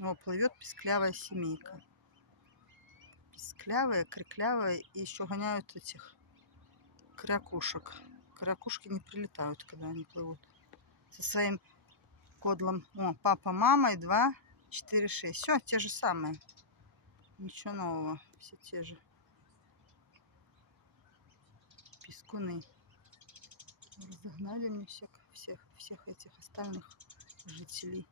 О, плывет писклявая семейка. Писклявая, криклявая. И еще гоняют этих крякушек. Крякушки не прилетают, когда они плывут. Со своим кодлом. О, папа, мама и 2, 4, 6. Все, те же самые. Ничего нового. Все те же. Пискуны. Разогнали мне всех этих остальных жителей.